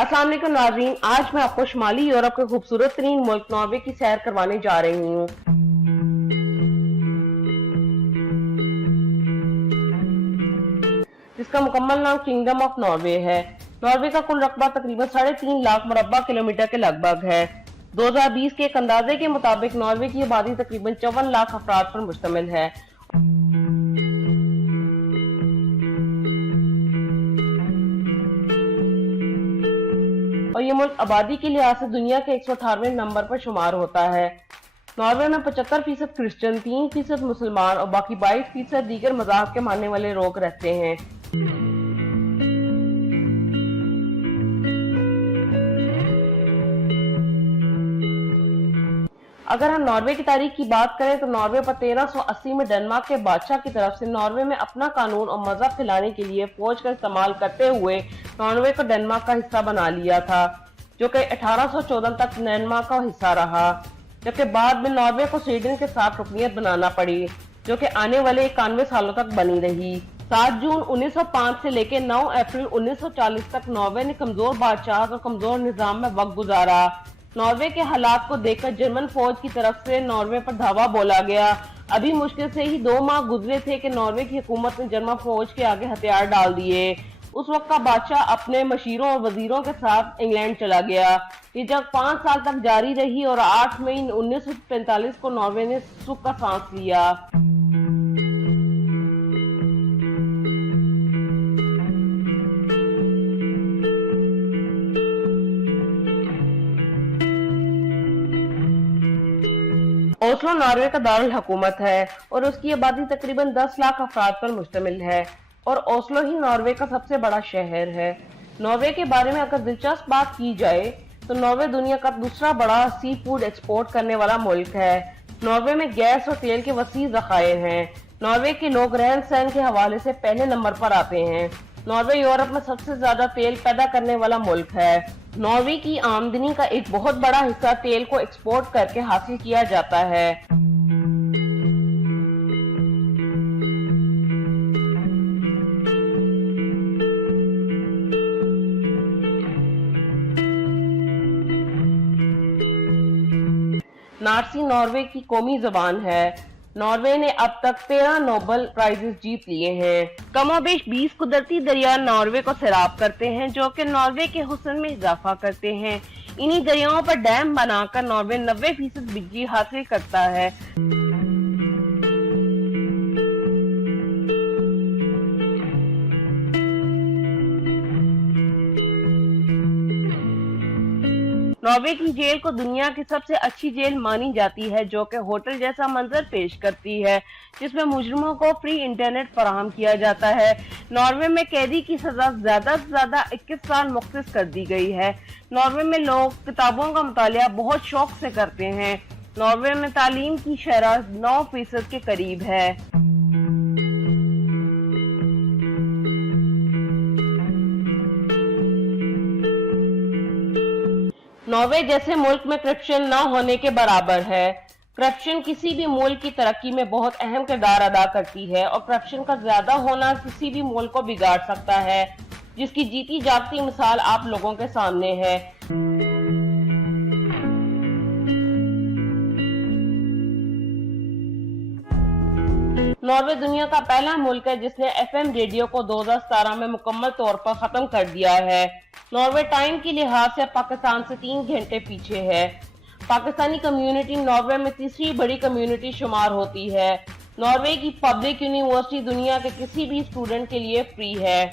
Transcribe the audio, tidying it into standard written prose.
अस्सलाम वालेकुम नाज़रीन, आज मैं आपको शुमाली यूरोप के खूबसूरत तरीन मुल्क नॉर्वे की सैर करवाने जा रही हूँ, जिसका मुकम्मल नाम किंगडम ऑफ नॉर्वे है। नॉर्वे का कुल रकबा तकरीबन 3.5 लाख मुरब्बा किलोमीटर के लगभग है। 2020 के एक अंदाजे के मुताबिक नॉर्वे की आबादी तकरीबन 54 लाख अफराद पर मुश्तमिल है। और ये मुल्क आबादी के लिहाज से दुनिया के 118वें नंबर पर शुमार होता है। नॉर्वे में 75% क्रिश्चियन, 3% मुसलमान और बाकी 22% दीगर मज़ाहब के मानने वाले लोग रहते हैं। अगर हम नॉर्वे की तारीख की बात करें तो नॉर्वे पर 1380 में डेनमार्क के बादशाह की तरफ से नॉर्वे में अपना कानून और मजहब फैलाने के लिए फौज का इस्तेमाल करते हुए नॉर्वे को डेनमार्क का हिस्सा बना लिया था, जो कि 1814 तक डेनमार्क का हिस्सा रहा, जबकि बाद में नॉर्वे को स्वीडन के साथ रुकनीयत बनाना पड़ी, जो कि आने वाले 91 सालों तक बनी रही। 7 जून 1905 से लेकर 9 अप्रैल 1940 तक नॉर्वे ने कमजोर बादशाह और कमजोर निजाम में वक्त गुजारा। नॉर्वे के हालात को देखकर जर्मन फौज की तरफ से नॉर्वे पर धावा बोला गया। अभी मुश्किल से ही 2 माह गुजरे थे कि नॉर्वे की हुकूमत ने जर्मन फौज के आगे हथियार डाल दिए। उस वक्त का बादशाह अपने मशीरों और वजीरों के साथ इंग्लैंड चला गया। ये जंग 5 साल तक जारी रही और 8 मई 1945 को नॉर्वे ने सुख का सांस लिया। ओस्लो नॉर्वे का दारुल हुकूमत है और उसकी आबादी तकरीबन 10 लाख अफराद पर मुश्तमिल है और ओस्लो ही नॉर्वे का सबसे बड़ा शहर है। नॉर्वे के बारे में अगर दिलचस्प बात की जाए तो नॉर्वे दुनिया का दूसरा बड़ा सी फूड एक्सपोर्ट करने वाला मुल्क है। नॉर्वे में गैस और तेल के वसीह ज़खायर हैं। नॉर्वे के लोग रहन सहन के हवाले से पहले नंबर पर आते हैं। नॉर्वे यूरोप में सबसे ज्यादा तेल पैदा करने वाला मुल्क है। नॉर्वे की आमदनी का एक बहुत बड़ा हिस्सा तेल को एक्सपोर्ट करके हासिल किया जाता है। नार्सी नॉर्वे की कौमी जबान है। नॉर्वे ने अब तक 13 नोबेल प्राइजेस जीत लिए हैं। कमोबेश 20 कुदरती दरिया नॉर्वे को सैराब करते हैं, जो कि नॉर्वे के हुस्न में इजाफा करते हैं। इन्हीं दरियाओं पर डैम बनाकर नॉर्वे 90% बिजली हासिल करता है। नॉर्वे की जेल को दुनिया की सबसे अच्छी जेल मानी जाती है, जो कि होटल जैसा मंजर पेश करती है, जिसमें मुजरिमों को फ्री इंटरनेट फराहम किया जाता है। नॉर्वे में कैदी की सजा ज्यादा से ज्यादा 21 साल मुख्तस कर दी गई है। नॉर्वे में लोग किताबों का मुतालिया बहुत शौक से करते हैं। नॉर्वे में तालीम की शरह 9% के करीब है। नॉर्वे जैसे मुल्क में करप्शन न होने के बराबर है। करप्शन किसी भी मुल्क की तरक्की में बहुत अहम किरदार अदा करती है और करप्शन का ज्यादा होना किसी भी मुल्क को बिगाड़ सकता है, जिसकी जीती जागती मिसाल आप लोगों के सामने है। नॉर्वे दुनिया का पहला मुल्क है जिसने FM रेडियो को 2017 में मुकम्मल तौर पर खत्म कर दिया है। नॉर्वे टाइम के लिहाज से पाकिस्तान से 3 घंटे पीछे है। पाकिस्तानी कम्युनिटी नॉर्वे में तीसरी बड़ी कम्युनिटी शुमार होती है। नॉर्वे की पब्लिक यूनिवर्सिटी दुनिया के किसी भी स्टूडेंट के लिए फ्री है।